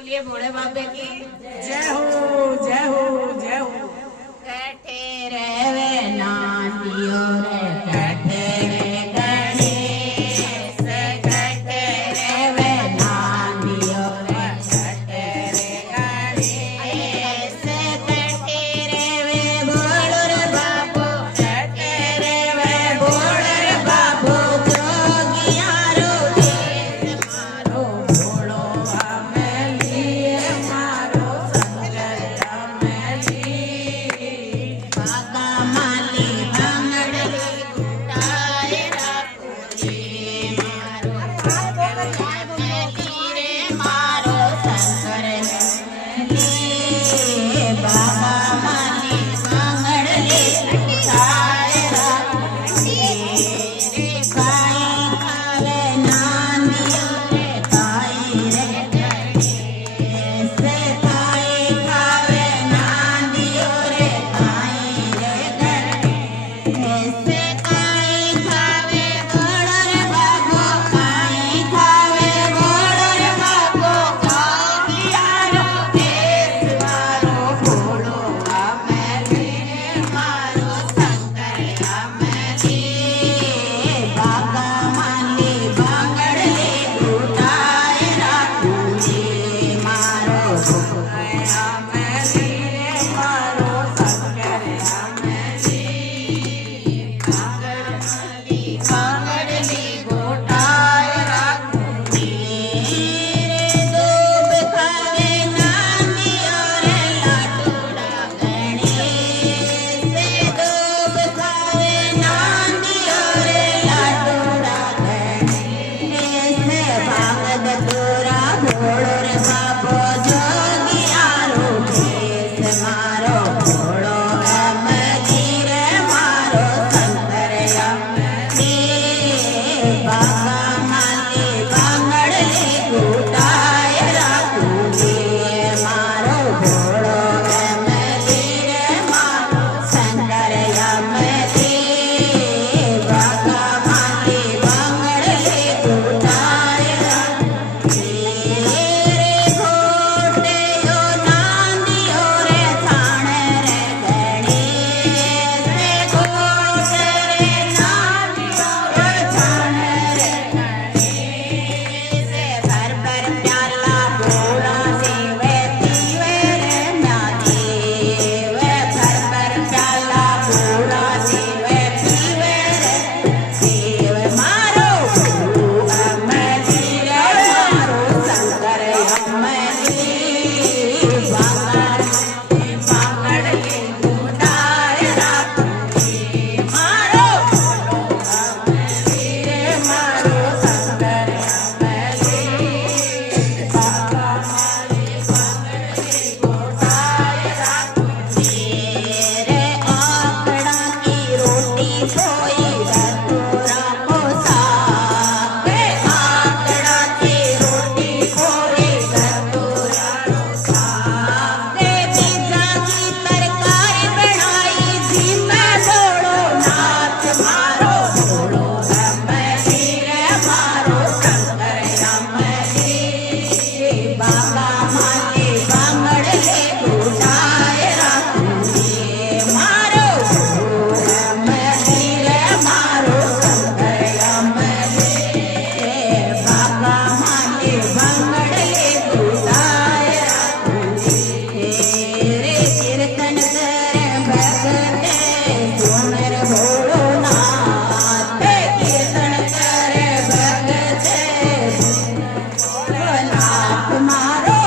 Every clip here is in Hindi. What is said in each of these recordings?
बोलिए भोले बाबे की जय हो जय हो जय हो। कैठे रहवे नानियो रे कैठे रे गणेश कैठे रहवे नानियो रे कैठे रे गणेश कैठे रहवे भोलो रे बाबू कैठे रहवे भोलो रे बाबू जोगियारो देश मारो भोलो अमली मारो संजय अमली बागा माली भांगड़ली गुटाए राखोली मारो अमली रे मारो शंकर अमली बागा माली भांगड़ली गुटाए राखोली रे काई खावे नानियो रे काई रे गणेश काई खावे नानियो रे काई रे गणेश काई खावे घोड़ो रे बाबो काई खावे घोड़ो रे बाबो जोगियारो देश मारो भोलो अमली रे मारो शंकर अमली बागा माली भांगड़ली गुटाए राखूली मारो अमली रे मारो शंकर अमली बागा माली भांगड़ली गुटाए राखूली रे दूब खावे नानियो रे लाडूड़ा गणेश दूब खावे नानियो रे लाडूड़ा गणेश भांग धतूरा भोलो रे बाबो जोगियारो देश मारो भोलो अमली रे मारो शंकर अमली बागा माली भांगड़ली गुटाए राखूली मारो भोलो अमली रे मारो शंकर अमली बागा माली भांगड़ली गुटाए राखूली रे घोटे यो नांदियो रे थाणे रे गणेश घोटे रे नांदियो रे थाणे रे गणेश भर भर प्याला भोला देवे पीवे रे नादेव भर भर प्याला भोला देवे पीवे रे देव मारो अमली रे मारो शंकर अमली बागा भांगड़ली गुटाए राखूली मारो अमली रे मारो शंकर अमली बागा माली भांगड़ली गुटाए राखूली रे आकड़ा की रोटी खोई रतूरा को साग आकड़ा की रोटी खोई रतूरा को साग पिज्जा की तरकारी बनाई जी मैं बोलो नाथ मारो बोलो अमली रे मारो शंकर अमली बागा माली भांगड़ली गुटाए राखूली मारो अमली रे मारो शंकर अमली बागा माली भांगड़ली गुटाए राखूली रे कीर्तन करे भगते सुनर भोलो नाथ कीर्तन करे भगते भोलो नाथ मारो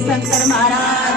शंकर महाराज